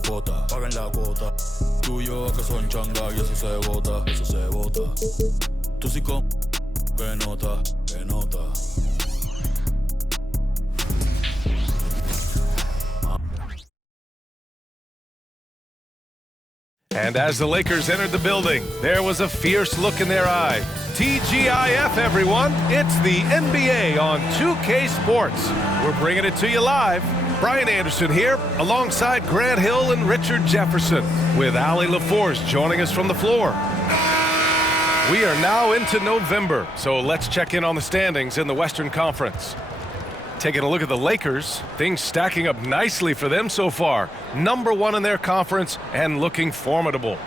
cuota, paguen la cuota. Tú y yo que son changa y eso se bota, eso se bota. Tú sí con que nota, que nota. And as the Lakers entered the building, there was a fierce look in their eye. TGIF, everyone. It's the NBA on 2K Sports. We're bringing it to you live. Brian Anderson here, alongside Grant Hill and Richard Jefferson, with Allie LaForce joining us from the floor. We are now into November, so let's check in on the standings in the Western Conference. Taking a look at the Lakers, things stacking up nicely for them so far. #1 in their conference and looking formidable.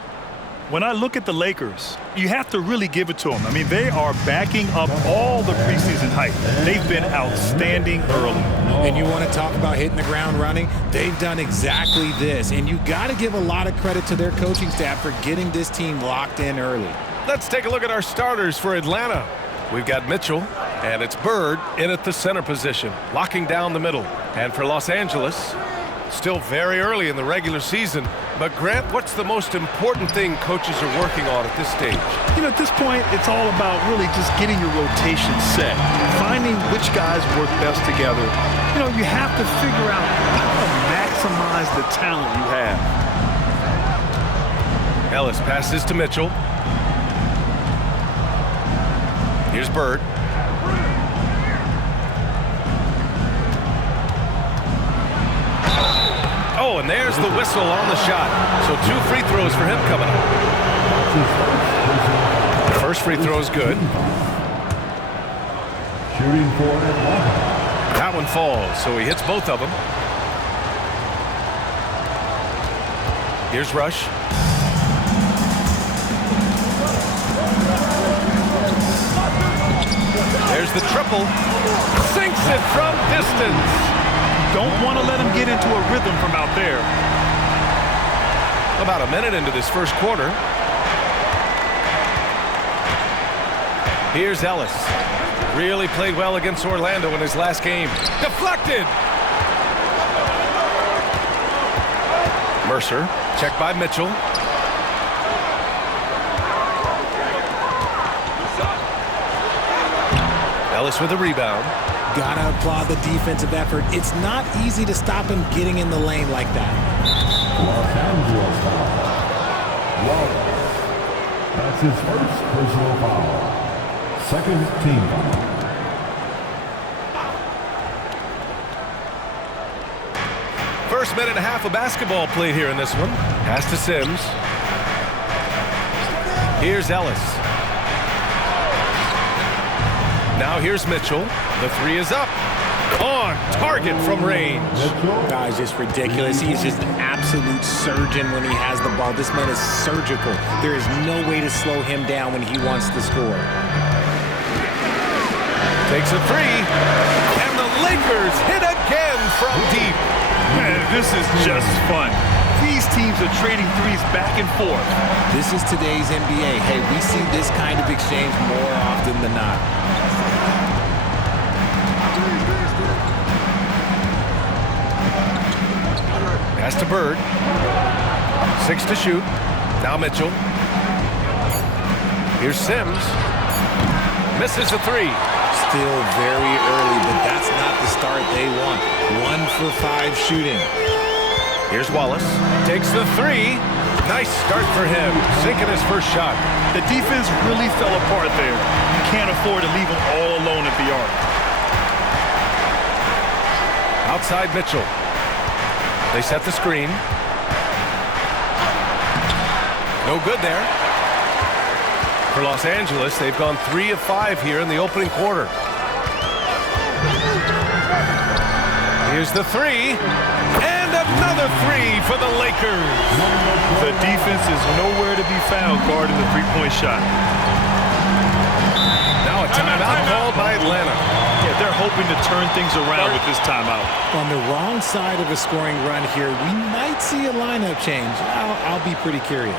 When I look at the Lakers, you have to really give it to them. I mean, they are backing up all the preseason hype. They've been outstanding early. And you want to talk about hitting the ground running? They've done exactly this. And you got to give a lot of credit to their coaching staff for getting this team locked in early. Let's take a look at our starters for Atlanta. We've got Mitchell, and it's Bird in at the center position, locking down the middle. And for Los Angeles, still very early in the regular season, but Grant, what's the most important thing coaches are working on at this stage? You know, at this point, it's all about really just getting your rotation set, finding which guys work best together. You know, you have to figure out how to maximize the talent you have. Ellis passes to Mitchell. Here's Bird. Oh, and there's the whistle on the shot. So 2 free throws for him coming up. The first free throw is good. Shooting for Atlanta. That one falls, so he hits both of them. Here's Rush. There's the triple. Sinks it from distance. Don't want to let him get into a rhythm from out there. About a minute into this first quarter. Here's Ellis. Really played well against Orlando in his last game. Deflected. Mercer, checked by Mitchell. Ellis with a rebound. Gotta applaud the defensive effort. It's not easy to stop him getting in the lane like that. Los Angeles foul. Wallace. That's his first personal foul. Second team foul. First minute and a half of basketball played here in this one. Pass to Sims. Here's Ellis. Now here's Mitchell. The 3 is up. On target from range. Guy's just ridiculous. He's just an absolute surgeon when he has the ball. This man is surgical. There is no way to slow him down when he wants to score. Takes a 3. And the Lakers hit again from deep. Man, this is just fun. These teams are trading threes back and forth. This is today's NBA. Hey, we see this kind of exchange more often than not. Pass to Bird. 6 to shoot. Now Mitchell. Here's Sims. Misses a 3. Still very early, but that's not the start they want. 1 for 5 shooting. Here's Wallace. Takes the 3. Nice start for him. Sinking his first shot. The defense really fell apart there. You can't afford to leave them all alone at the arc. Outside Mitchell. They set the screen. No good there. For Los Angeles, they've gone 3 of 5 here in the opening quarter. Here's the 3. And another 3 for the Lakers. The defense is nowhere to be found guarding the three-point shot. Now a timeout called by Atlanta. Yeah, they're hoping to turn things around with this timeout. On the wrong side of a scoring run here, we might see a lineup change. I'll be pretty curious.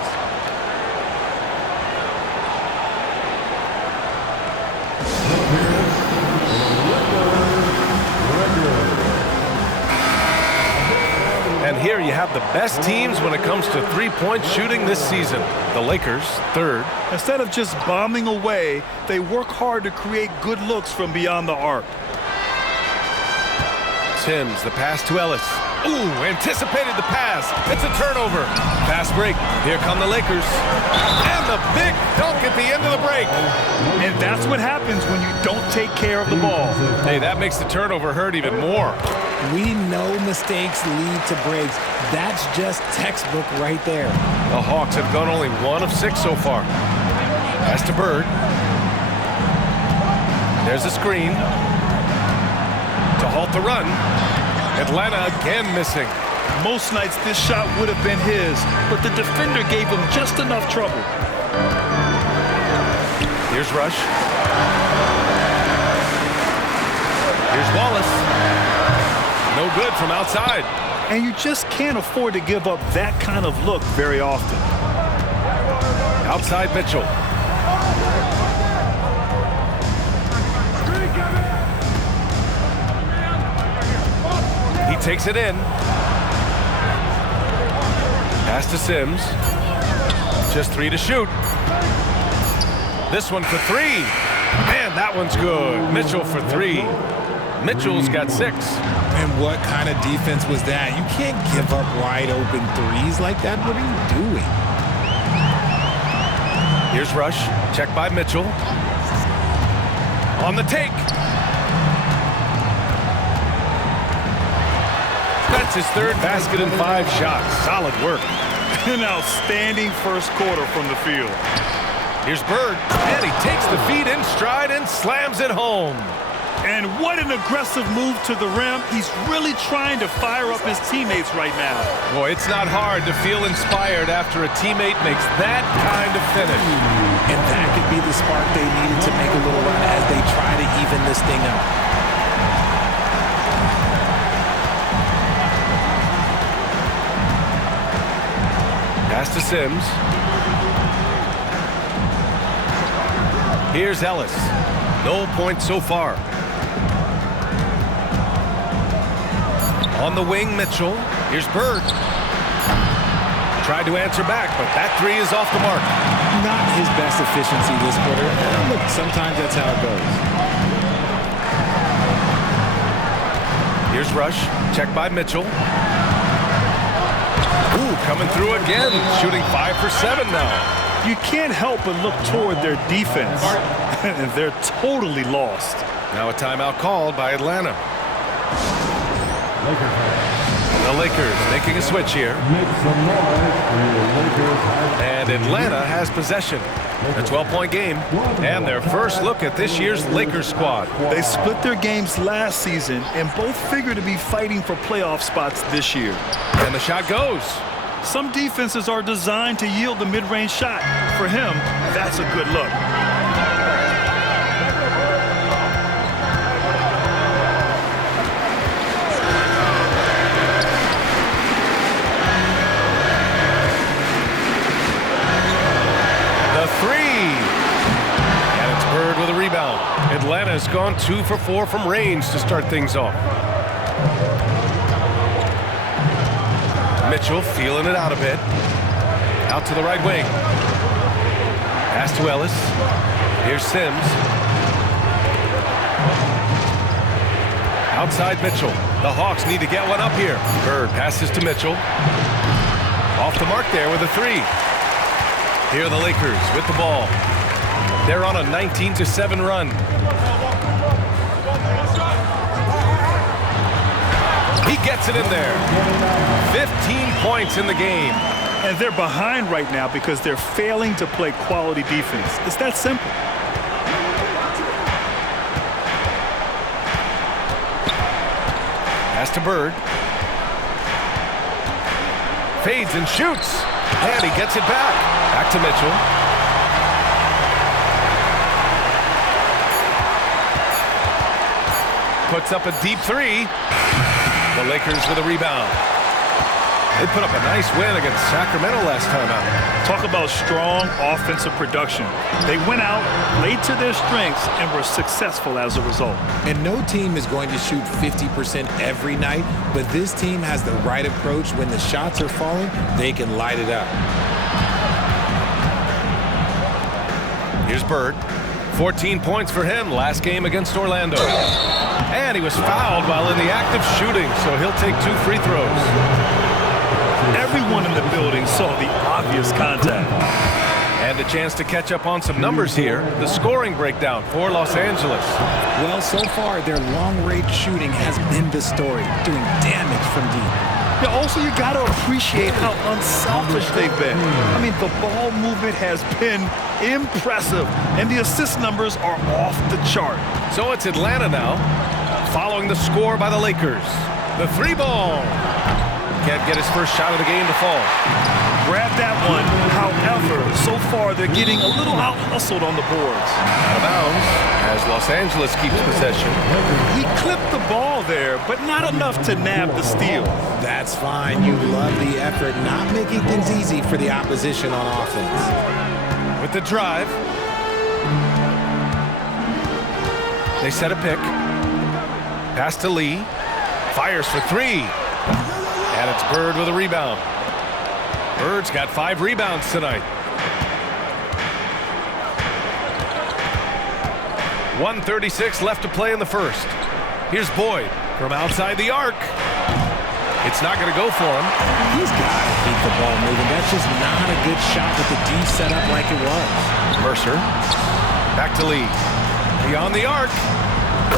here you have the best teams when it comes to three-point shooting this season. The Lakers, third. Instead of just bombing away, they work hard to create good looks from beyond the arc. Sims, the pass to Ellis. Ooh, anticipated the pass. It's a turnover. Fast break. Here come the Lakers. And the big dunk at the end of the break. And that's what happens when you don't take care of the ball. Hey, that makes the turnover hurt even more. We know mistakes lead to breaks. That's just textbook right there. The Hawks have gone only 1 of 6 so far. Pass to Bird. There's a screen to halt the run. Atlanta again missing. Most nights this shot would have been his, but the defender gave him just enough trouble. Here's Rush. Here's Wallace. No good from outside. And you just can't afford to give up that kind of look very often. Outside Mitchell. He takes it in. Pass to Sims. Just 3 to shoot. This one for 3. Man, that one's good. Mitchell for 3. Mitchell's got 6. And what kind of defense was that? You can't give up wide open threes like that. What are you doing? Here's Rush. Check by Mitchell. On the take. That's his 3rd basket in 5 shots. Solid work. An outstanding first quarter from the field. Here's Bird. And he takes the feed in stride and slams it home. And what an aggressive move to the rim. He's really trying to fire up his teammates right now. Boy, it's not hard to feel inspired after a teammate makes that kind of finish. And that could be the spark they needed to make a little run as they try to even this thing out. Pass to Sims. Here's Ellis. No points so far. On the wing, Mitchell. Here's Bird. Tried to answer back, but that 3 is off the mark. Not his best efficiency this quarter. Look, sometimes that's how it goes. Here's Rush. Check by Mitchell. Ooh, coming through again. Shooting 5 for 7 now. You can't help but look toward their defense. And they're totally lost. Now a timeout called by Atlanta. The Lakers making a switch here. And Atlanta has possession. A 12-point game. And their first look at this year's Lakers squad. They split their games last season and both figure to be fighting for playoff spots this year. And the shot goes. Some defenses are designed to yield the mid-range shot. For him, that's a good look. The 3. And it's Bird with a rebound. Atlanta has gone 2 for 4 from range to start things off. Mitchell feeling it out a bit. Out to the right wing. Pass to Ellis. Here's Sims. Outside Mitchell. The Hawks need to get one up here. Bird passes to Mitchell. Off the mark there with a 3. Here are the Lakers with the ball. They're on a 19-7 run. He gets it in there. 15 points in the game. And they're behind right now because they're failing to play quality defense. It's that simple. Pass to Bird. Fades and shoots. And he gets it back. Back to Mitchell. Puts up a deep 3. The Lakers with a rebound. They put up a nice win against Sacramento last time out. Talk about strong offensive production. They went out, played to their strengths, and were successful as a result. And no team is going to shoot 50% every night, but this team has the right approach. When the shots are falling, they can light it up. Here's Bird. 14 points for him last game against Orlando. And he was fouled while in the act of shooting, so he'll take 2 free throws. Everyone in the building saw the obvious contact. And a chance to catch up on some numbers here. The scoring breakdown for Los Angeles. Well, so far, their long-range shooting has been the story, doing damage from deep. Yeah, also, you got to appreciate how unselfish they've been. I mean, the ball movement has been impressive, and the assist numbers are off the chart. So it's Atlanta now, following the score by the Lakers. The 3-ball. Can't get his first shot of the game to fall. Grab that one. However, so far they're getting a little out-hustled on the boards. Out of bounds as Los Angeles keeps possession. He clipped the ball there, but not enough to nab the steal. That's fine. You love the effort, not making things easy for the opposition on offense. With the drive. They set a pick. Pass to Lee. Fires for 3. And it's Bird with a rebound. Bird's got 5 rebounds tonight. 1:36 left to play in the first. Here's Boyd from outside the arc. It's not going to go for him. He's got to keep the ball moving. That's just not a good shot with the D set up like it was. Mercer. Back to Lee. Beyond the arc.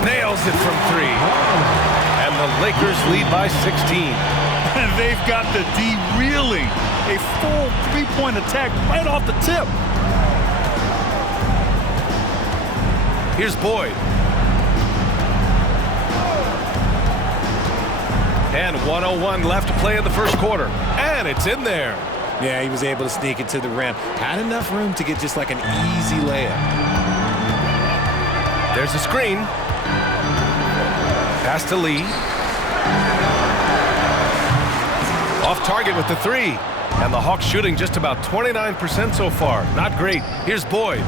Nails it from 3. And the Lakers lead by 16. And they've got the D reeling. A full 3-point attack right off the tip. Here's Boyd. And 1:01 left to play in the first quarter. And it's in there. Yeah, he was able to sneak it to the rim. Had enough room to get just like an easy layup. There's a screen. Pass to Lee. Off target with the 3. And the Hawks shooting just about 29% so far. Not great. Here's Boyd.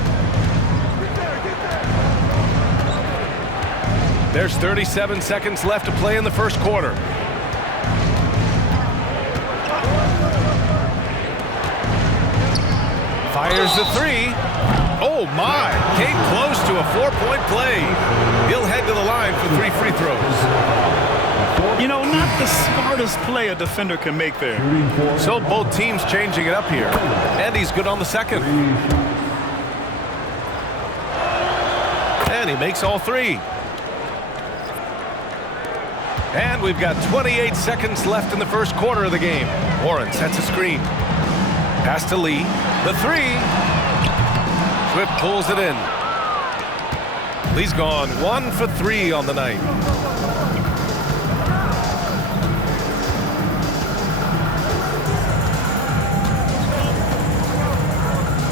There's 37 seconds left to play in the first quarter. Fires the 3. Oh my, came close to a 4-point play. He'll head to the line for 3 free throws. You know, not the smartest play a defender can make there. So both teams changing it up here. And he's good on the second. And he makes all 3. And we've got 28 seconds left in the first quarter of the game. Warren sets a screen. Pass to Lee. The 3. Swift pulls it in. Lee's gone 1 for 3 on the night.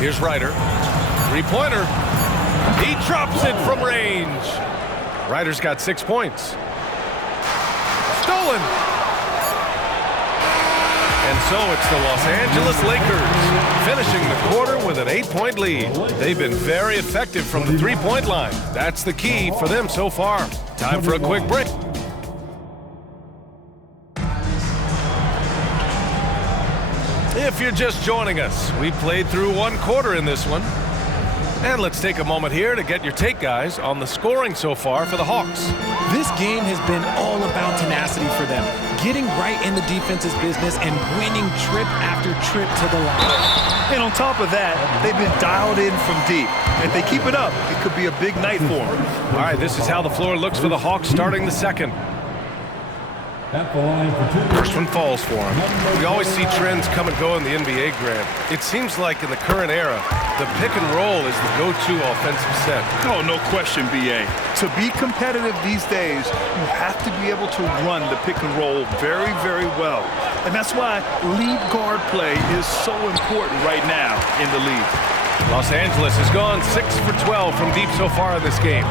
Here's Ryder. 3-pointer. He drops it from range. Ryder's got 6 points. Stolen. And so it's the Los Angeles Lakers finishing the quarter with an 8-point lead. They've been very effective from the 3-point line. That's the key for them so far. Time for a quick break. If you're just joining us, we played through 1 quarter in this one. And let's take a moment here to get your take, guys, on the scoring so far for the Hawks. This game has been all about tenacity for them, getting right in the defense's business and winning trip after trip to the line. And on top of that, they've been dialed in from deep. If they keep it up, it could be a big night for them. All right, this is how the floor looks for the Hawks starting the second. At the line for 2. First one falls for him. We always see trends come and go in the NBA, Grant. It seems like in the current era, the pick and roll is the go-to offensive set. Oh, no question, B.A. To be competitive these days, you have to be able to run the pick and roll very, very well. And that's why lead guard play is so important right now in the league. Los Angeles has gone 6 for 12 from deep so far in this game.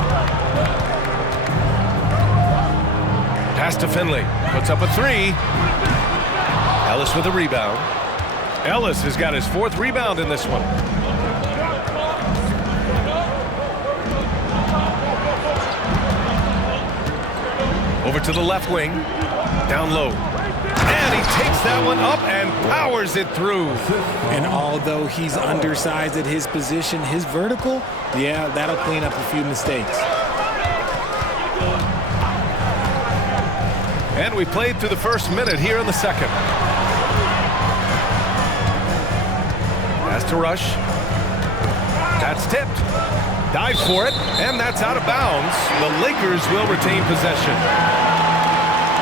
Pass to Finley. Puts up a 3. Ellis with a rebound. Ellis has got his 4th rebound in this one. Over to the left wing. Down low. And he takes that one up and powers it through. And although he's undersized at his position, his vertical, yeah, that'll clean up a few mistakes. And we played through the first minute here in the second. Pass to Rush. That's tipped. Dive for it, and that's out of bounds. The Lakers will retain possession.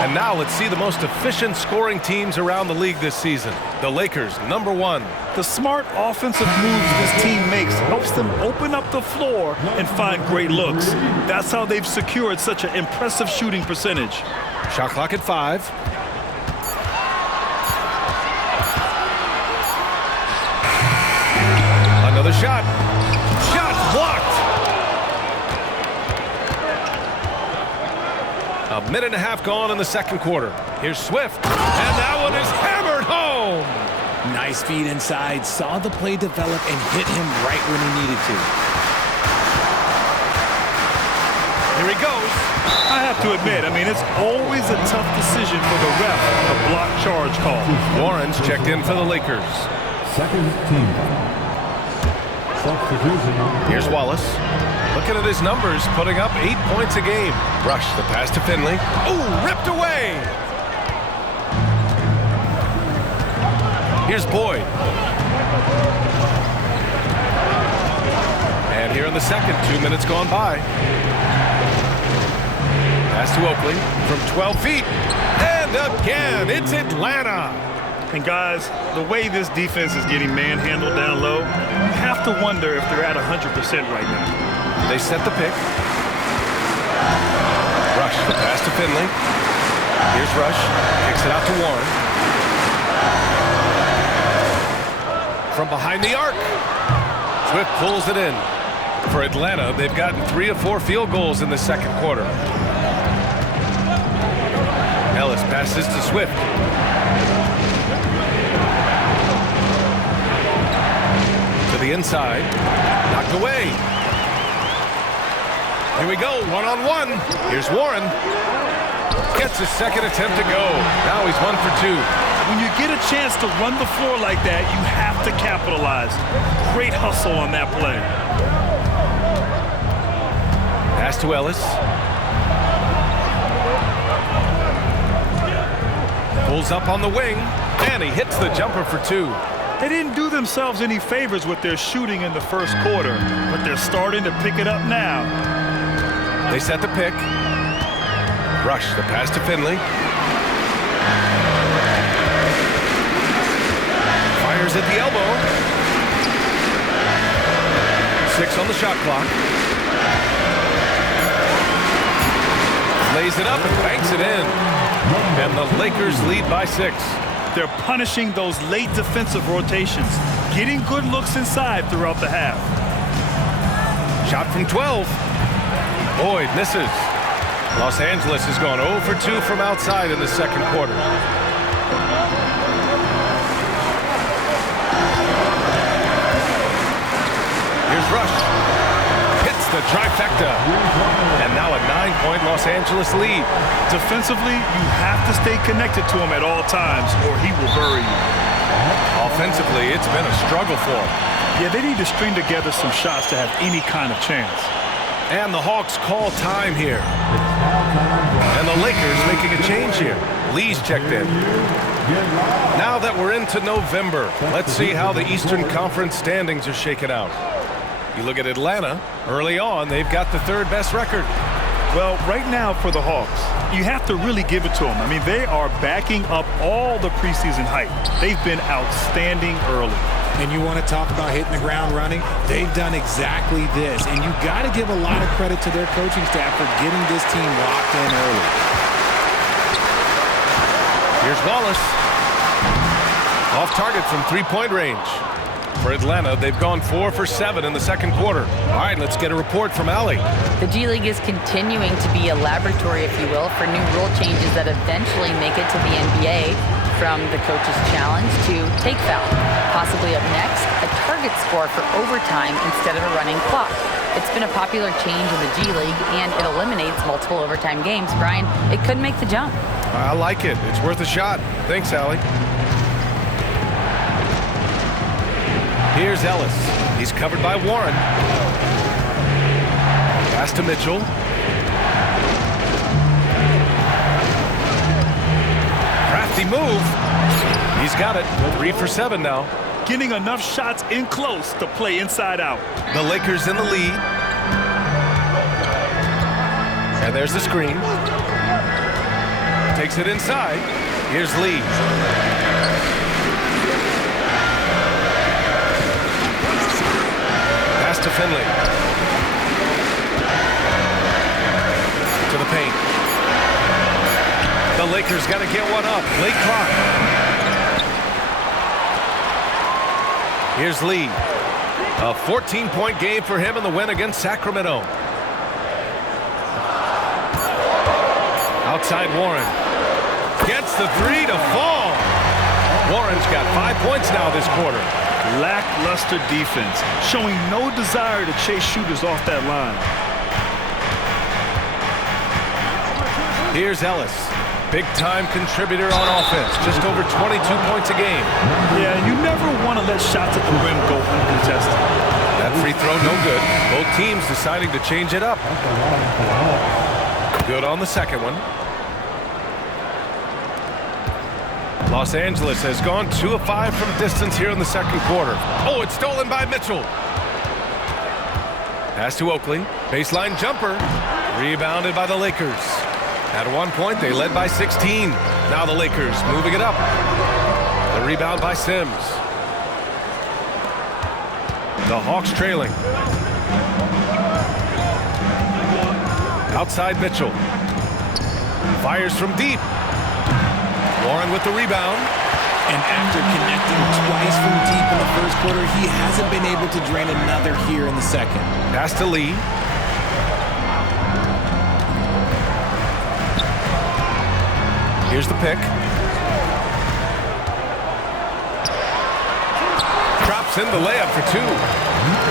And now let's see the most efficient scoring teams around the league this season. The Lakers, #1. The smart offensive moves this team makes helps them open up the floor and find great looks. That's how they've secured such an impressive shooting percentage. Shot clock at 5. Another shot. Shot blocked. A minute and a half gone in the second quarter. Here's Swift. And that one is hammered home. Nice feed inside. Saw the play develop and hit him right when he needed to. Here he goes. I have to admit, it's always a tough decision for the ref to block charge call. Warren's checked in for the Lakers. Second team. Substitution. Here's Wallace. Looking at his numbers, putting up 8 points a game. Rush the pass to Finley. Ooh, ripped away. Here's Boyd. And here in the second, 2 minutes gone by. Pass to Oakley from 12 feet. And again, it's Atlanta. And guys, the way this defense is getting manhandled down low, you have to wonder if they're at 100% right now. They set the pick. Rush the pass to Finley. Here's Rush. Kicks it out to Warren. From behind the arc. Swift pulls it in. For Atlanta, they've gotten 3 of 4 field goals in the second quarter. Ellis passes to Swift. To the inside. Knocked away. Here we go, one-on-one. Here's Warren. Gets his second attempt to go. Now he's 1 for 2. When you get a chance to run the floor like that, you have to capitalize. Great hustle on that play. Pass to Ellis. Pulls up on the wing, and he hits the jumper for 2. They didn't do themselves any favors with their shooting in the first quarter, but they're starting to pick it up now. They set the pick. Rush the pass to Finley. Fires at the elbow. 6 on the shot clock. Lays it up and banks it in. And the Lakers lead by 6. They're punishing those late defensive rotations, getting good looks inside throughout the half. Shot from 12. Boyd misses. Los Angeles has gone 0 for 2 from outside in the second quarter. Here's Rush. Hits the trifecta. And now a 9-point Los Angeles lead. Defensively, you have to stay connected to him at all times or he will bury you. Offensively, it's been a struggle for him. Yeah, they need to string together some shots to have any kind of chance. And the Hawks call time here. And the Lakers making a change here. Lee's checked in. Now that we're into November, let's see how the Eastern Conference standings are shaken out. You look at Atlanta, early on, they've got the 3rd best record. Well, right now for the Hawks, you have to really give it to them. They are backing up all the preseason hype. They've been outstanding early. And you want to talk about hitting the ground running? They've done exactly this. And you got to give a lot of credit to their coaching staff for getting this team locked in early. Here's Wallace. Off target from 3-point range. For Atlanta, they've gone 4 for 7 in the second quarter. All right, let's get a report from Allie. The G League is continuing to be a laboratory, if you will, for new rule changes that eventually make it to the NBA. from the coach's challenge to take foul. Possibly up next, a target score for overtime instead of a running clock. It's been a popular change in the G League, and it eliminates multiple overtime games. Brian, it could make the jump. I like it. It's worth a shot. Thanks, Allie. Here's Ellis. He's covered by Warren. Pass to Mitchell. Crafty move. He's got it. 3 for 7 now. Getting enough shots in close to play inside out. The Lakers in the lead. And there's the screen. Takes it inside. Here's Lee. Pass to Finley. To the paint. The Lakers got to get one up. Late clock. Here's Lee. A 14-point game for him in the win against Sacramento. Outside Warren. Gets the 3 to fall. Warren's got 5 points now this quarter. Lackluster defense, showing no desire to chase shooters off that line. Here's Ellis. Big-time contributor on offense. Just over 22 points a game. Yeah, you never want to let shots at the rim go uncontested. That free throw no good. Both teams deciding to change it up. Good on the second one. Los Angeles has gone 2 of 5 from distance here in the second quarter. Oh, it's stolen by Mitchell. Pass to Oakley. Baseline jumper. Rebounded by the Lakers. At one point, they led by 16. Now the Lakers moving it up. The rebound by Sims. The Hawks trailing. Outside Mitchell. Fires from deep. Warren with the rebound. And after connecting twice from deep in the first quarter, he hasn't been able to drain another here in the second. Pass to Lee. Here's the pick. Drops in the layup for 2.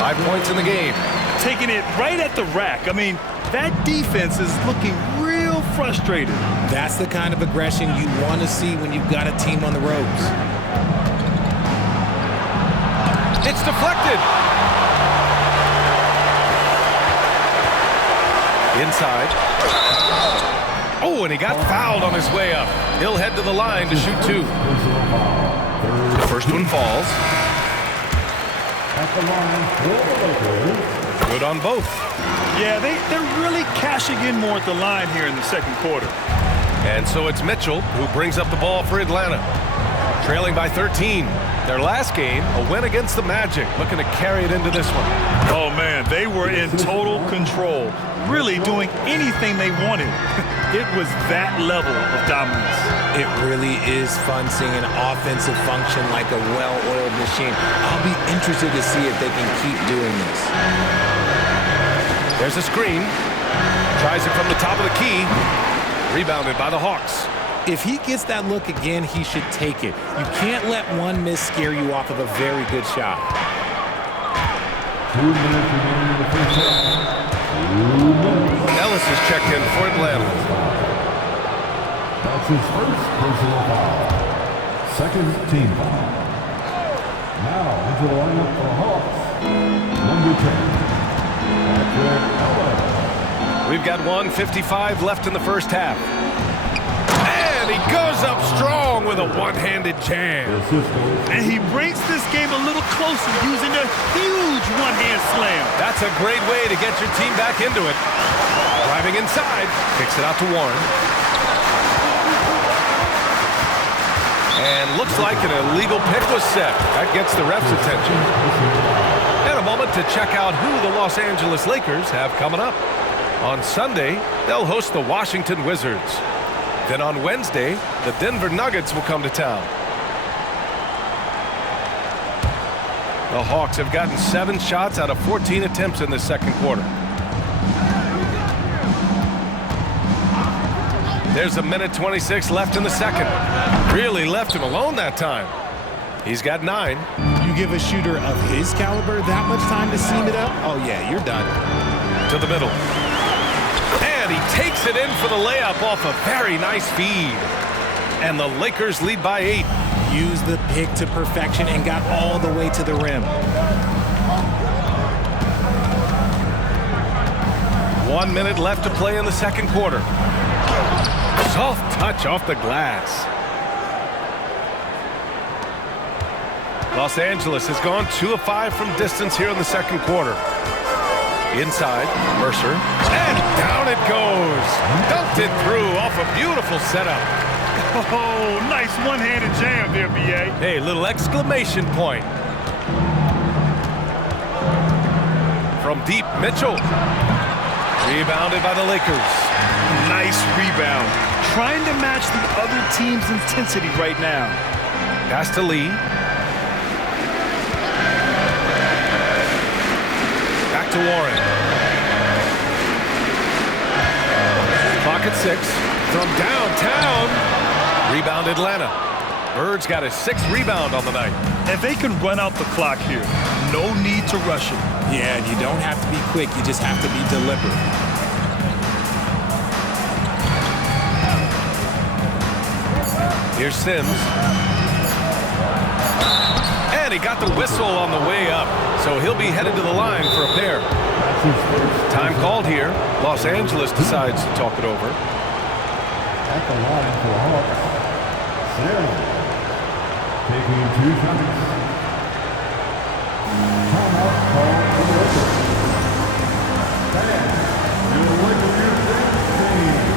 5 points in the game. Taking it right at the rack. I mean, that defense is looking real frustrated. That's the kind of aggression you want to see when you've got a team on the ropes. It's deflected. Inside. Oh, and he got fouled on his way up. He'll head to the line to shoot 2. The first one falls. Good on both. Yeah, they're really cashing in more at the line here in the second quarter. And so it's Mitchell who brings up the ball for Atlanta. Trailing by 13. Their last game, a win against the Magic, looking to carry it into this one. Oh, man, they were in total control, really doing anything they wanted. It was that level of dominance. It really is fun seeing an offensive function like a well-oiled machine. I'll be interested to see if they can keep doing this. There's a screen. Tries it from the top of the key. Rebounded by the Hawks. If he gets that look again, he should take it. You can't let one miss scare you off of a very good shot. 2 minutes remaining in the first half. 2 minutes. Ellis is checked in for Atlanta. That's his first personal foul. Second team foul. Now into the lineup for the Hawks. Number 10. Patrick Ellis. We've got 1:55 left in the first half. And he goes up strong with a one-handed jam. And he brings this game a little closer using a huge one-hand slam. That's a great way to get your team back into it. Driving inside, kicks it out to Warren. And looks like an illegal pick was set. That gets the ref's attention. And a moment to check out who the Los Angeles Lakers have coming up. On Sunday, they'll host the Washington Wizards. Then on Wednesday, the Denver Nuggets will come to town. The Hawks have gotten 7 shots out of 14 attempts in the second quarter. There's a minute 26 left in the second. Really left him alone that time. He's got 9. You give a shooter of his caliber that much time to seam it up? Oh, yeah, you're done. To the middle. And he takes it in for the layup off a very nice feed. And the Lakers lead by 8. Used the pick to perfection and got all the way to the rim. 1 minute left to play in the second quarter. Soft touch off the glass. Los Angeles has gone 2 of 5 from distance here in the second quarter. Inside, Mercer. And down it goes. Dunked it through off a beautiful setup. Oh, nice one-handed jam there, B.A. Hey, little exclamation point. From deep, Mitchell. Rebounded by the Lakers. Nice rebound. Trying to match the other team's intensity right now. Pass to Lee. Back to Warren. Clock at 6. From downtown. Rebound Atlanta. Bird's got his 6th rebound on the night. And they can run out the clock here. No need to rush it. Yeah, you don't have to be quick. You just have to be deliberate. Here's Sims. And he got the whistle on the way up. So he'll be headed to the line for a pair. Time called here. Los Angeles decides to talk it over. At the line for Hawks, Sarah taking 2 shots. Timeout called for the Lakers. And your Lakers team.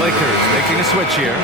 Lakers making a switch here.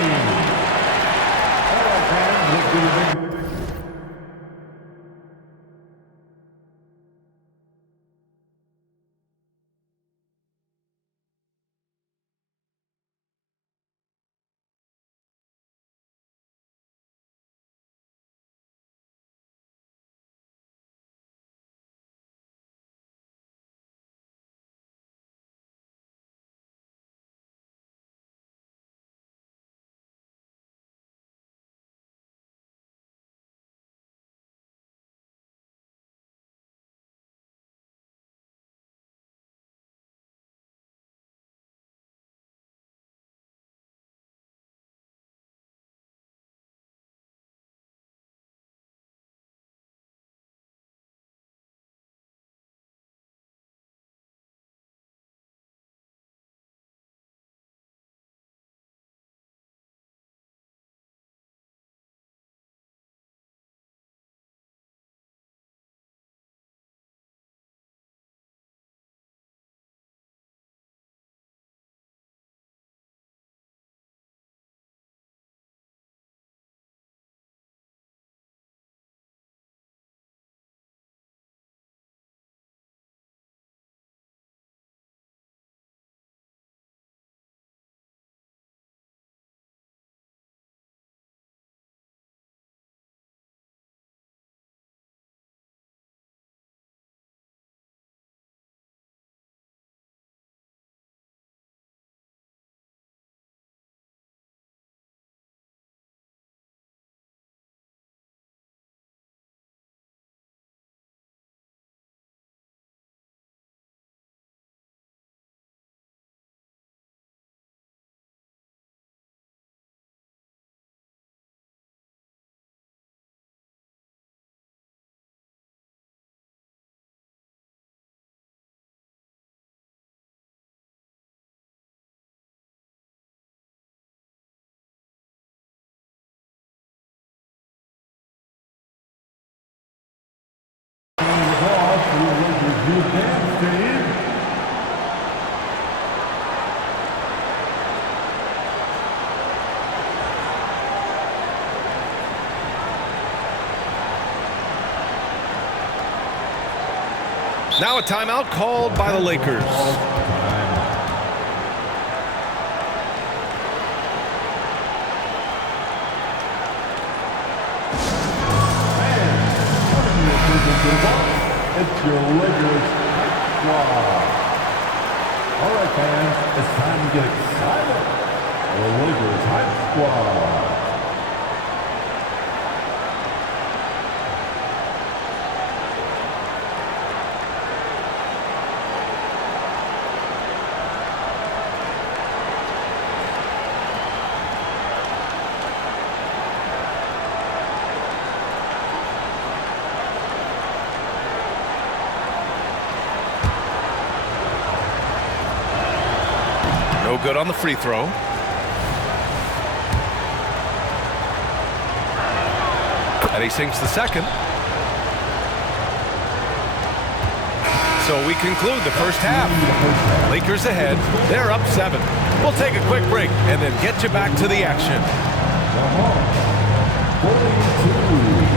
dance team. Now a timeout called by the Lakers. It's your Lakers squad. All right, fans, it's time to get excited. The Lakers Hype Squad. No good on the free throw. And he sinks the second. So we conclude the first half. Lakers ahead. They're up 7. We'll take a quick break and then get you back to the action. 42.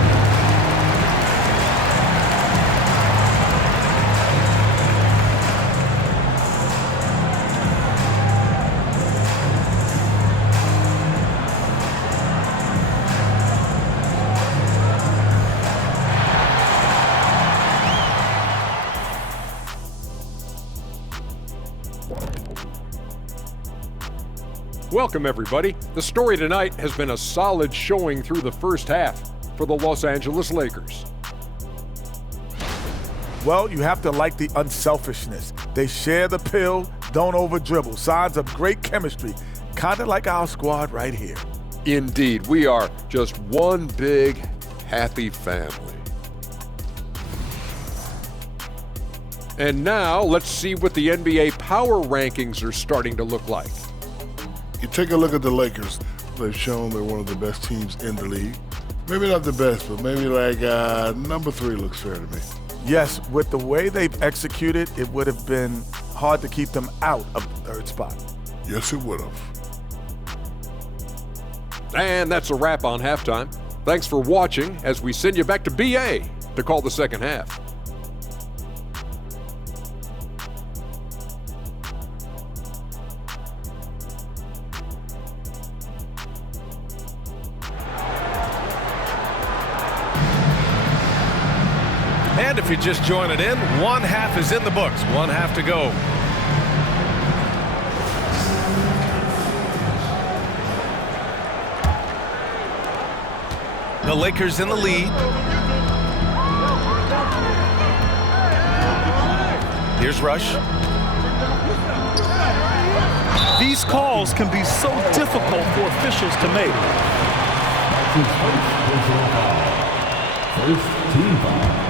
Welcome, everybody. The story tonight has been a solid showing through the first half for the Los Angeles Lakers. Well, you have to like the unselfishness. They share the pill, don't over-dribble. Signs of great chemistry, kind of like our squad right here. Indeed, we are just one big, happy family. And now, let's see what the NBA power rankings are starting to look like. You take a look at the Lakers. They've shown they're one of the best teams in the league. Maybe not the best, but maybe like number 3 looks fair to me. Yes, with the way they've executed, it would have been hard to keep them out of the 3rd spot. Yes, it would have. And that's a wrap on halftime. Thanks for watching as we send you back to BA to call the second half. And if you're just joining in, one half is in the books. One half to go. The Lakers in the lead. Here's Rush. These calls can be so difficult for officials to make. First team foul.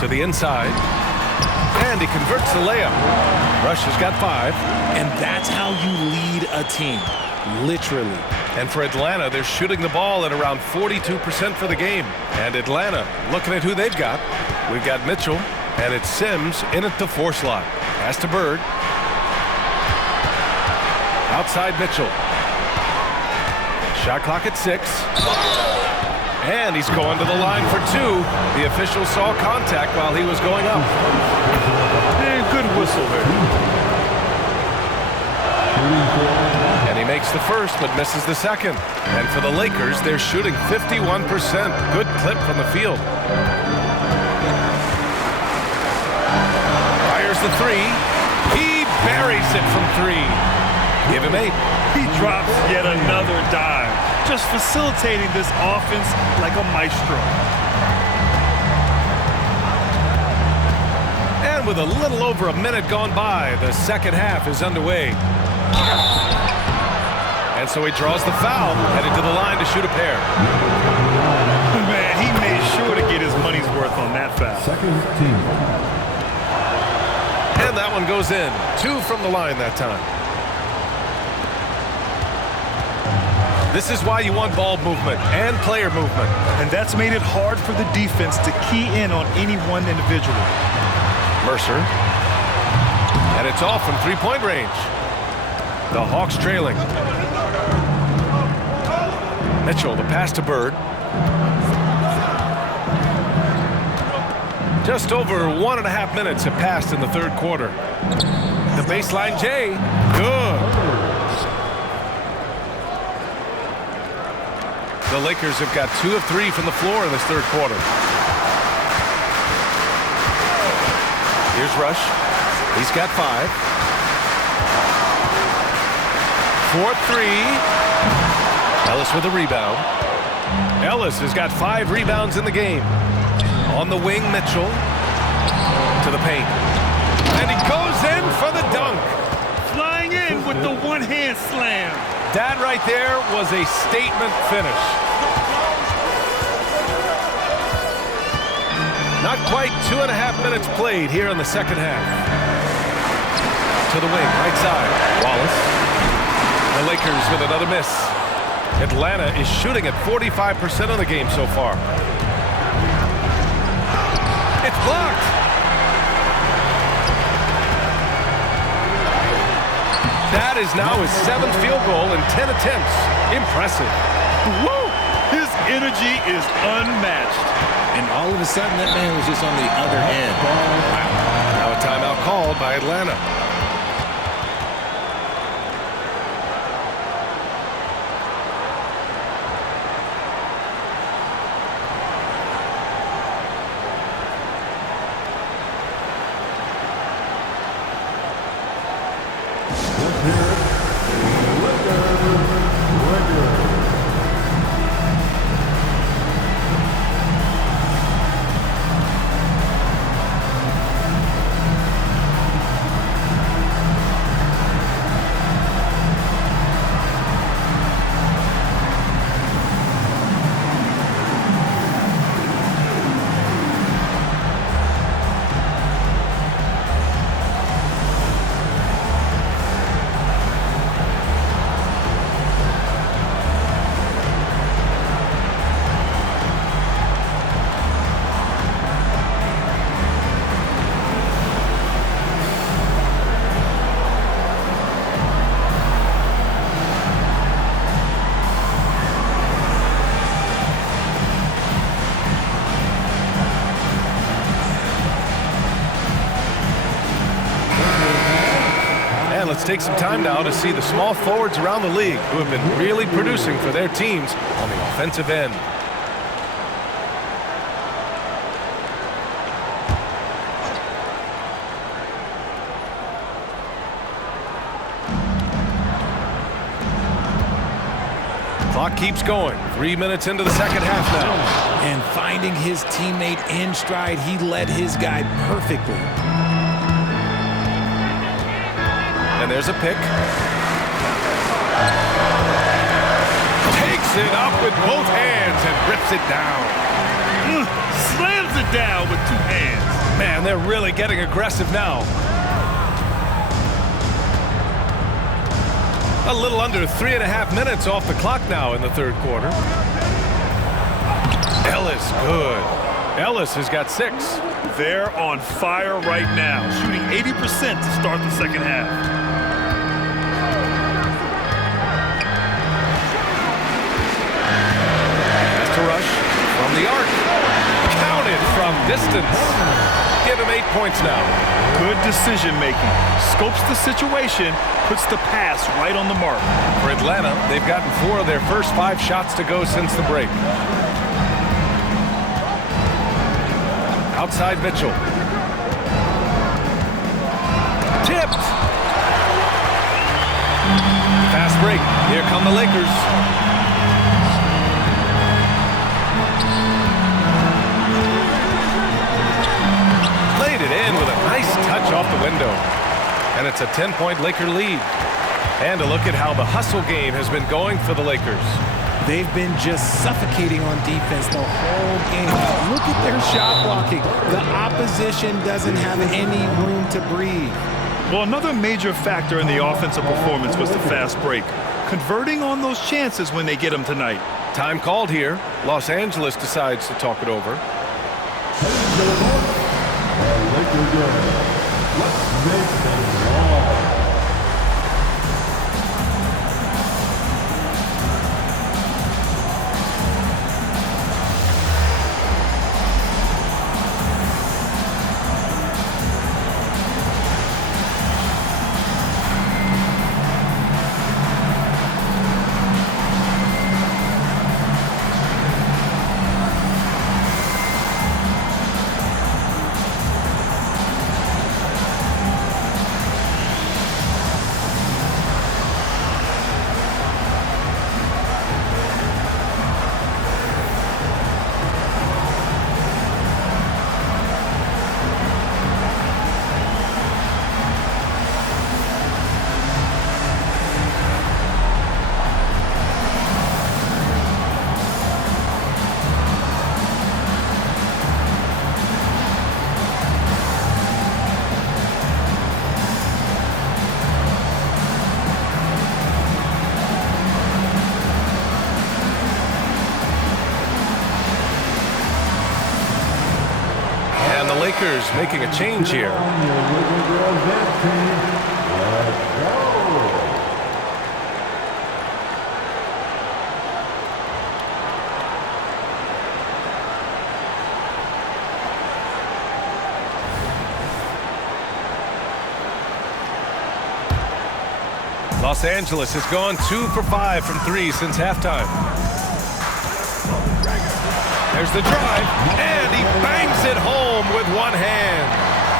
To the inside. And he converts the layup. Rush has got 5. And that's how you lead a team, literally. And for Atlanta, they're shooting the ball at around 42% for the game. And Atlanta, looking at who they've got. We've got Mitchell, and it's Sims in at the 4 slot. Pass to Bird. Outside Mitchell. Shot clock at 6. And he's going to the line for 2. The official saw contact while he was going up. And good whistle there. And he makes the first, but misses the second. And for the Lakers, they're shooting 51%. Good clip from the field. Fires the 3. He buries it from 3. Give him 8. He drops yet another dive, just facilitating this offense like a maestro. And with a little over a minute gone by, the second half is underway. And so he draws the foul, headed to the line to shoot a pair. Man, he made sure to get his money's worth on that foul. Second team foul. And that one goes in. 2 from the line that time. This is why you want ball movement and player movement. And that's made it hard for the defense to key in on any one individual. Mercer. And it's off from three-point range. The Hawks trailing. Mitchell, the pass to Bird. Just over 1.5 minutes have passed in the third quarter. The baseline J, good. The Lakers have got 2 of 3 from the floor in this third quarter. Here's Rush. He's got 5. 4-3. Ellis with a rebound. Ellis has got 5 rebounds in the game. On the wing, Mitchell to the paint. And he goes in for the dunk. Flying in with the one-hand slam. That right there was a statement finish. Not quite 2.5 minutes played here in the second half. To the wing, right side. Wallace. The Lakers with another miss. Atlanta is shooting at 45% of the game so far. It's blocked. That is now his 7th field goal in 10 attempts. Impressive. Woo! His energy is unmatched. And all of a sudden, that man was just on the other end. Wow. Now a timeout called by Atlanta. Let's take some time now to see the small forwards around the league who have been really producing for their teams on the offensive end. Clock keeps going. 3 minutes into the second half now. And finding his teammate in stride, he led his guy perfectly. And there's a pick. Takes it up with both hands and rips it down. Slams it down with 2 hands. Man, they're really getting aggressive now. A little under 3.5 minutes off the clock now in the third quarter. Ellis, good. Ellis has got 6. They're on fire right now, shooting 80% to start the second half. Rush from the arc. Counted from distance. Give him 8 points now. Good decision making. Scopes the situation, puts the pass right on the mark. For Atlanta, they've gotten 4 of their first 5 shots to go since the break. Outside Mitchell. Tipped. Fast break. Here come the Lakers. In with a nice touch off the window. And it's a 10-point Laker lead. And a look at how the hustle game has been going for the Lakers. They've been just suffocating on defense the whole game. Look at their shot blocking. The opposition doesn't have any room to breathe. Well, another major factor in the offensive performance was the fast break. converting on those chances when they get them tonight. Time called here. Los Angeles decides to talk it over. Let's make them wrong. Lakers making a change here. Los Angeles has gone 2 for 5 from 3 since halftime. There's the drive, and he bangs it home with one hand.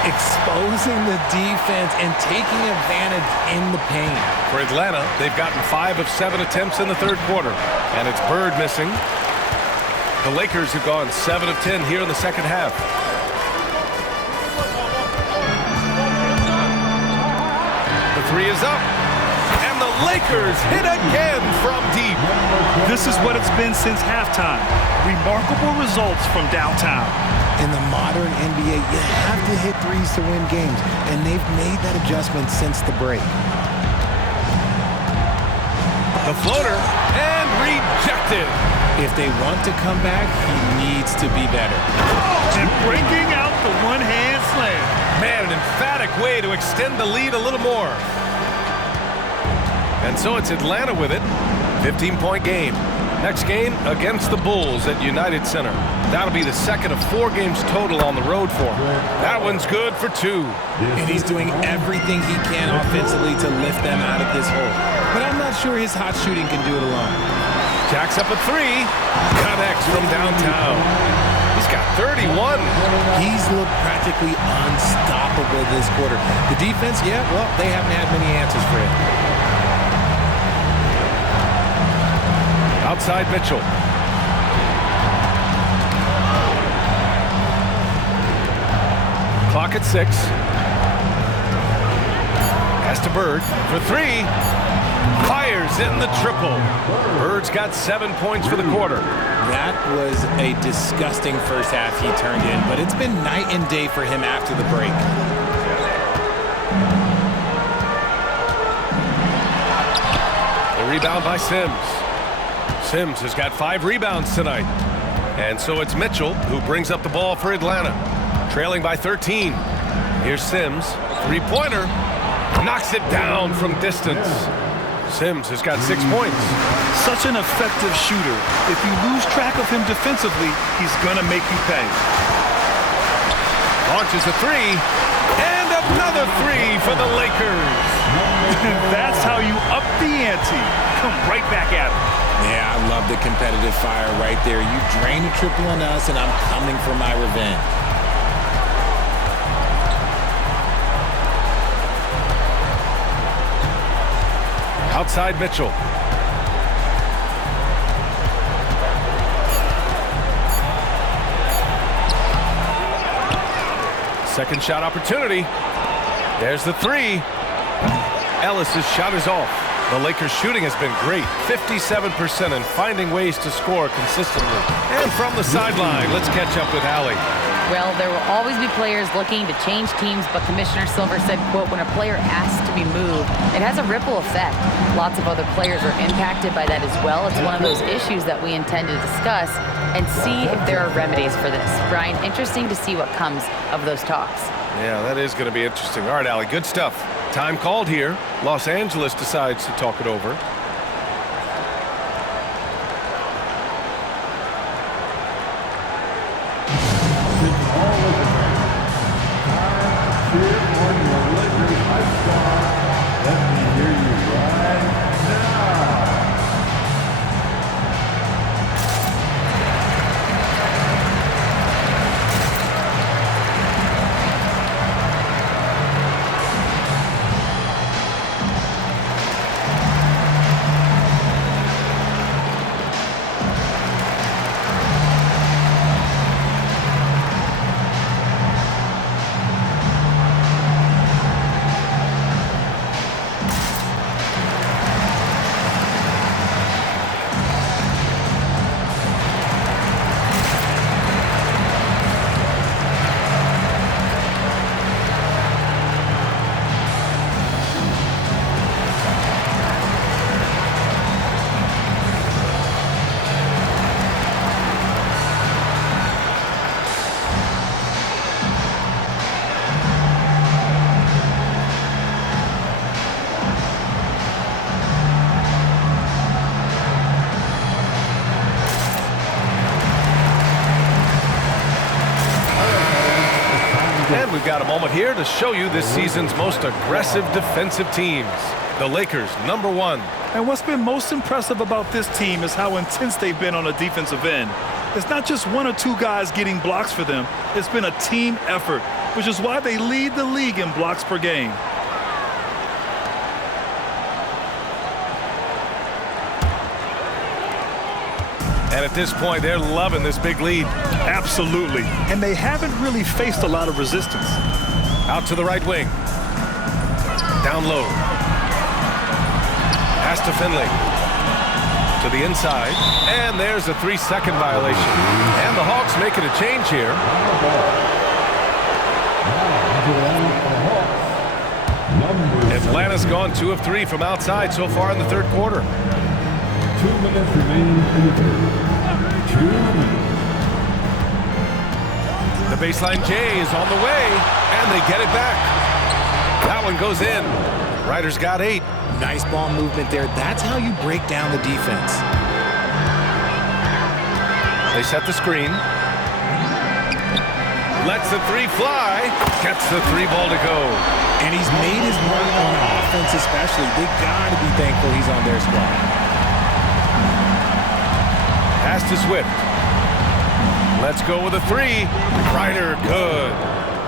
Exposing the defense and taking advantage in the paint. For Atlanta, they've gotten 5 of 7 attempts in the third quarter, and it's Bird missing. The Lakers have gone 7 of 10 here in the second half. The three is up, and the Lakers hit again from deep. This is what it's been since halftime. Remarkable results from downtown. In the modern NBA, you have to hit threes to win games, and they've made that adjustment since the break. The floater, and rejected. If they want to come back, he needs to be better. And breaking out the one-hand slam. Man, an emphatic way to extend the lead a little more. And so it's Atlanta with it. 15-point game. Next game against the Bulls at United Center. That'll be the second of 4 games total on the road for him. That one's good for 2. And he's doing everything he can offensively to lift them out of this hole. But I'm not sure his hot shooting can do it alone. Jacks up a 3. Connects from downtown. He's got 31. He's looked practically unstoppable this quarter. The defense, yeah, well, they haven't had many answers for him. Outside Mitchell. Clock at 6. Pass to Bird for 3. Fires in the triple. Bird's got 7 points for the quarter. That was a disgusting first half he turned in, but it's been night and day for him after the break. The rebound by Sims. Sims has got 5 rebounds tonight. And so it's Mitchell who brings up the ball for Atlanta. Trailing by 13. Here's Sims. 3-pointer. Knocks it down from distance. Sims has got 6 points. Such an effective shooter. If you lose track of him defensively, he's going to make you pay. Launches a 3. And another 3 for the Lakers. That's how you up the ante. Come right back at him. Yeah, I love the competitive fire right there. You drain a triple on us, and I'm coming for my revenge. Outside Mitchell. Second shot opportunity. There's the 3. Ellis's shot is off. The Lakers' shooting has been great, 57%, and finding ways to score consistently. And from the sideline, let's catch up with Allie. Well, there will always be players looking to change teams, but Commissioner Silver said, quote, when a player asks to be moved, it has a ripple effect. Lots of other players are impacted by that as well. It's one of those issues that we intend to discuss and see if there are remedies for this. Brian, interesting to see what comes of those talks. Yeah, that is going to be interesting. All right, Allie, good stuff. Time called here. Los Angeles decides to talk it over. And we've got a moment here to show you this season's most aggressive defensive teams. The Lakers, #1. And what's been most impressive about this team is how intense they've been on the defensive end. It's not just one or two guys getting blocks for them. It's been a team effort, which is why they lead the league in blocks per game. And at this point, they're loving this big lead. Absolutely. And they haven't really faced a lot of resistance. Out to the right wing. Down low. Pass to Finley. To the inside. And there's a 3-second violation. And the Hawks making a change here. Atlanta's gone 2 of 3 from outside so far in the third quarter. 2 minutes remaining in the third. 2 minutes. The baseline J is on the way, and they get it back. That one goes in. Ryder's got 8. Nice ball movement there. That's how you break down the defense. They set the screen. Lets the 3 fly. Gets the 3 ball to go. And he's made his mark on offense especially. They got to be thankful he's on their squad. Pass to Swift. Let's go with a 3. Ryder, good.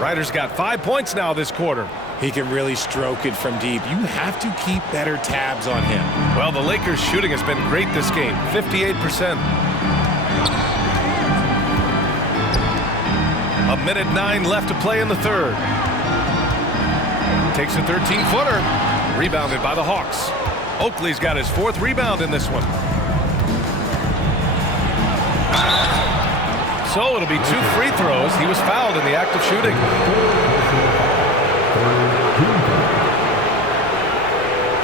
Ryder's got 5 points now this quarter. He can really stroke it from deep. You have to keep better tabs on him. Well, the Lakers' shooting has been great this game, 58%. 1:09 left to play in the third. Takes a 13-footer. Rebounded by the Hawks. Oakley's got his 4th rebound in this one. So it'll be 2 free throws. He was fouled in the act of shooting.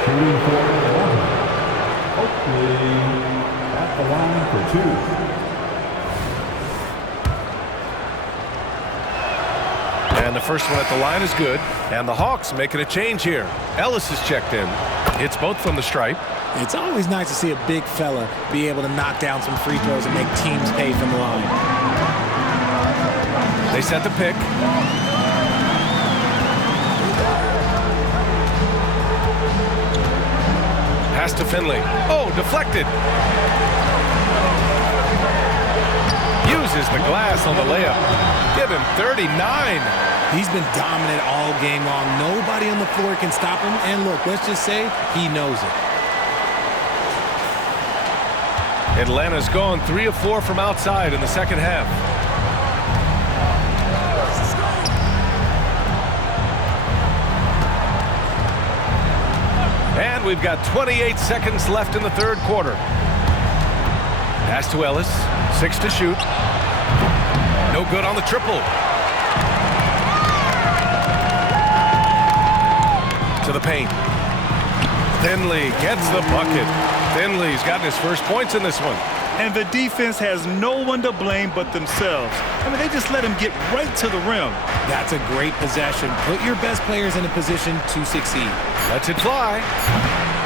Shooting for Oakley at the line for 2. And the first one at the line is good. And the Hawks making a change here. Ellis is checked in. Hits both from the stripe. It's always nice to see a big fella be able to knock down some free throws and make teams pay from the line. They set the pick. Pass to Finley. Oh, deflected. Uses the glass on the layup. Give him 39. He's been dominant all game long. Nobody on the floor can stop him. And look, let's just say he knows it. Atlanta's gone 3 of 4 from outside in the second half. And we've got 28 seconds left in the third quarter. Pass to Ellis. 6 to shoot. No good on the triple. To the paint. Finley gets the bucket. Finley's gotten his first points in this one. And the defense has no one to blame but themselves. I mean, they just let him get right to the rim. That's a great possession. Put your best players in a position to succeed. Lets it fly.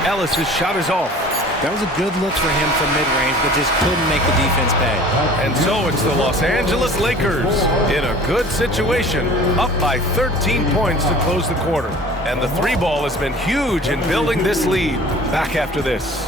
Ellis's shot is off. That was a good look for him from mid-range, but just couldn't make the defense pay. And so it's the Los Angeles Lakers in a good situation, up by 13 points to close the quarter. And the three ball has been huge in building this lead. Back after this.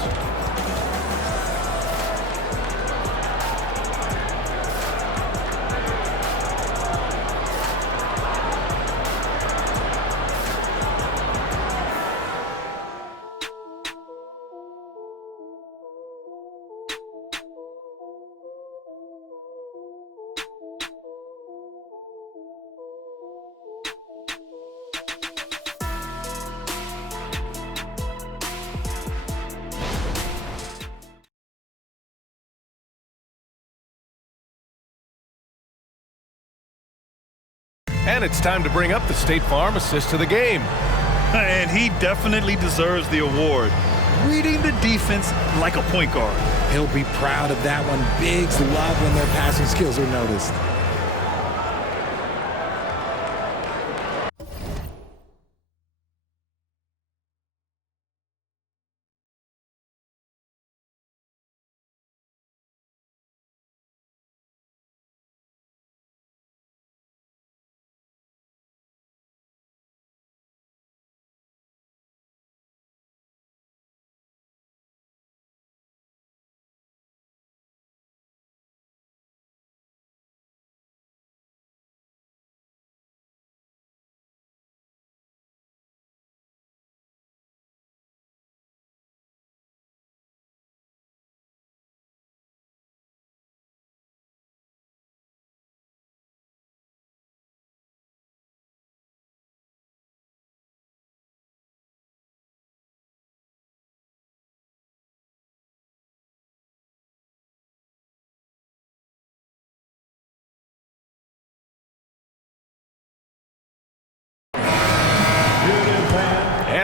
And it's time to bring up the State Farm assist to the game. And he definitely deserves the award. Reading the defense like a point guard. He'll be proud of that one. Bigs love when their passing skills are noticed.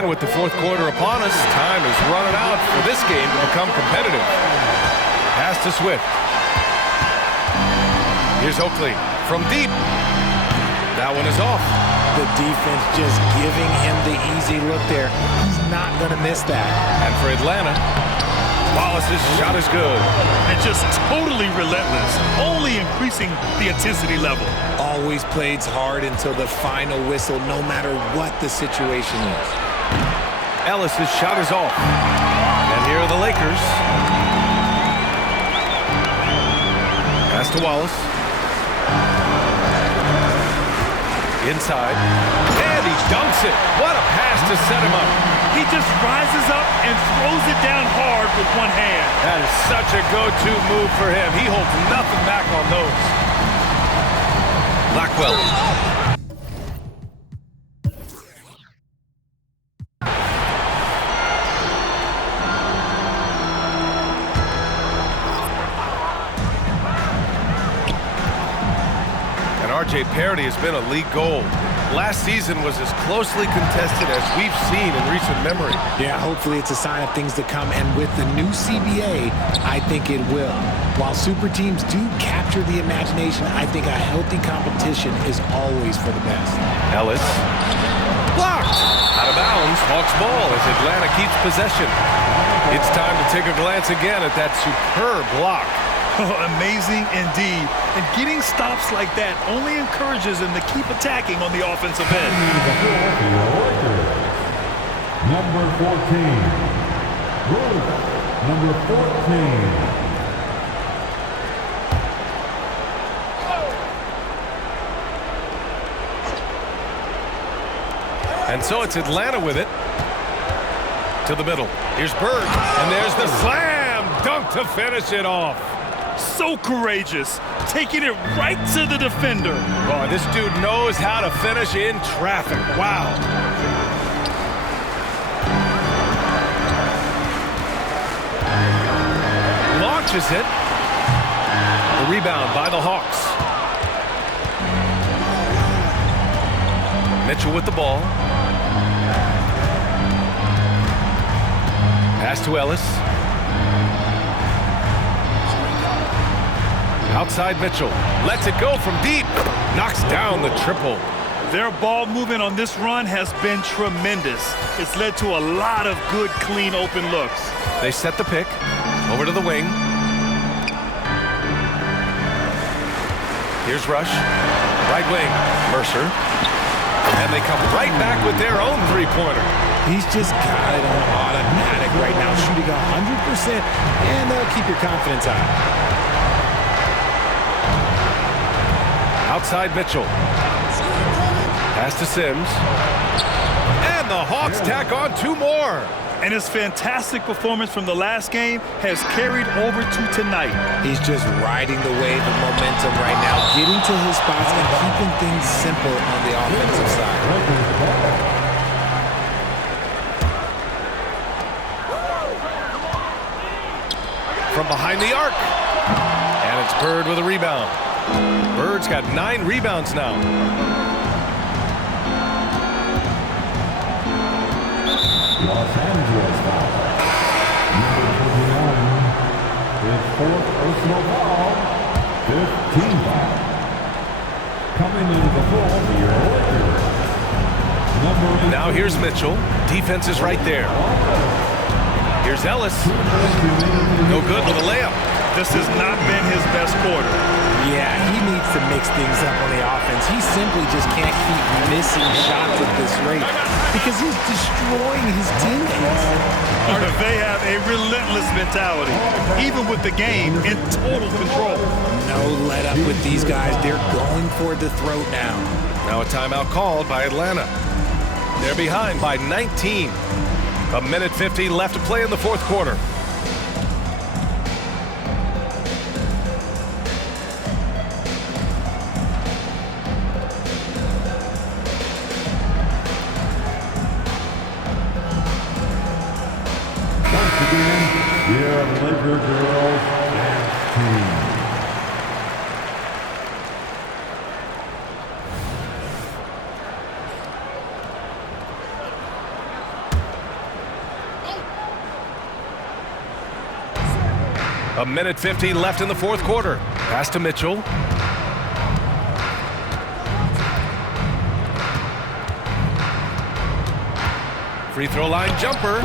And with the fourth quarter upon us, time is running out for this game to become competitive. Pass to Swift. Here's Oakley from deep. That one is off. The defense just giving him the easy look there. He's not going to miss that. And for Atlanta, Wallace's shot is good. And just totally relentless, only increasing the intensity level. Always plays hard until the final whistle, no matter what the situation is. Ellis's shot is off. And here are the Lakers. Pass to Wallace. Inside. And he dunks it. What a pass to set him up. He just rises up and throws it down hard with one hand. That is such a go-to move for him. He holds nothing back on those. Blackwell. R.J. Parody has been a league goal. Last season was as closely contested as we've seen in recent memory. Yeah, hopefully it's a sign of things to come, and with the new CBA, I think it will. While super teams do capture the imagination, I think a healthy competition is always for the best. Ellis. Blocked! Out of bounds, Hawks ball as Atlanta keeps possession. It's time to take a glance again at that superb block. Amazing indeed. And getting stops like that only encourages him to keep attacking on the offensive end. Number 14. Ruth, number 14. And so it's Atlanta with it. To the middle. Here's Bird. And there's the slam dunk to finish it off. So courageous, taking it right to the defender. Oh, this dude knows how to finish in traffic. Wow. Launches it. The rebound by the Hawks. Mitchell with the ball. Pass to Ellis. Outside Mitchell. Lets it go from deep. Knocks down the triple. Their ball movement on this run has been tremendous. It's led to a lot of good, clean, open looks. They set the pick. Over to the wing. Here's Rush. Right wing. Mercer. And they come right back with their own three-pointer. He's just got it on automatic right now, shooting 100%, and they'll keep your confidence high. Outside Mitchell. Pass to Sims. And the Hawks tack on 2 more. And his fantastic performance from the last game has carried over to tonight. He's just riding the wave of momentum right now, getting to his spots and keeping things simple on the offensive side. From behind the arc. And it's Bird with a rebound. Bird's got 9 rebounds now. Los Angeles foul. Number 29, his 4th personal foul, 15 foul. Coming into the floor for your Lakers. Now here's Mitchell. Defense is right there. Here's Ellis. No good with a layup. This has not been his best quarter. Yeah, he needs to mix things up on the offense. He simply just can't keep missing shots at this rate because he's destroying his teammates. They have a relentless mentality, even with the game in total control. No let up with these guys. They're going for the throat now. Now a timeout called by Atlanta. They're behind by 19. 1:50 left to play in the 4th quarter. Here, Laker girls and team. A 1:50 left in the 4th quarter. Pass to Mitchell. Free throw line jumper.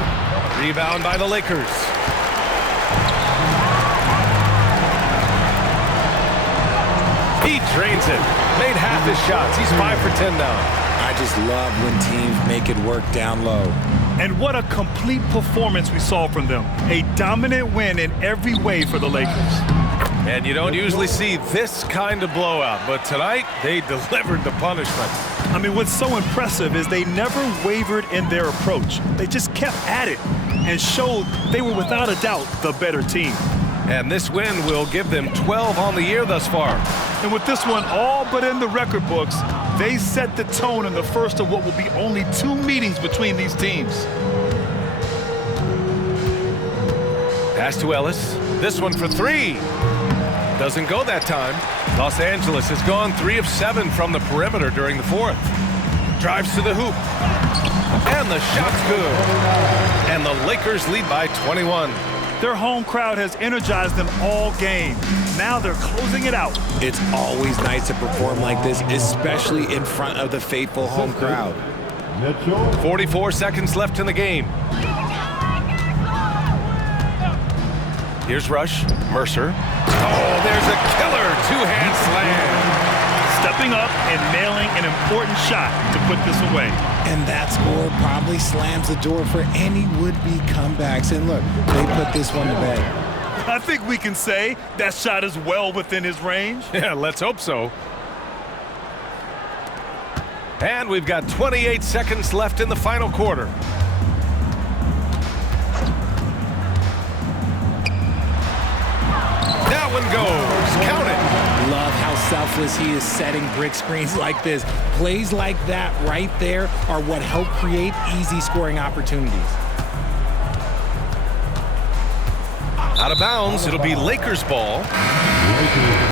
Rebound by the Lakers. He drains it. Made half his shots. He's 5 for 10 now. I just love when teams make it work down low. And what a complete performance we saw from them. A dominant win in every way for the Lakers. And you don't usually see this kind of blowout, but tonight they delivered the punishment. I mean, what's so impressive is they never wavered in their approach. They just kept at it and showed they were without a doubt the better team. And this win will give them 12 on the year thus far. And with this one all but in the record books, they set the tone in the first of what will be only 2 meetings between these teams. Pass to Ellis. This one for 3. Doesn't go that time. Los Angeles has gone 3 of 7 from the perimeter during the 4th. Drives to the hoop. And the shot's good. And the Lakers lead by 21. Their home crowd has energized them all game. Now they're closing it out. It's always nice to perform like this, especially in front of the faithful home crowd. 44 seconds left in the game. Here's Rush. Mercer. Oh, there's a killer 2-hand slam. Stepping up and nailing an important shot to put this away. And that score probably slams the door for any would-be comebacks. And look, they put this one to bed. I think we can say that shot is well within his range. Yeah, let's hope so. And we've got 28 seconds left in the final quarter. That one goes. Count it. Love how selfless he is setting brick screens like this. Plays like that right there are what help create easy scoring opportunities. Out of bounds, it'll be Lakers ball.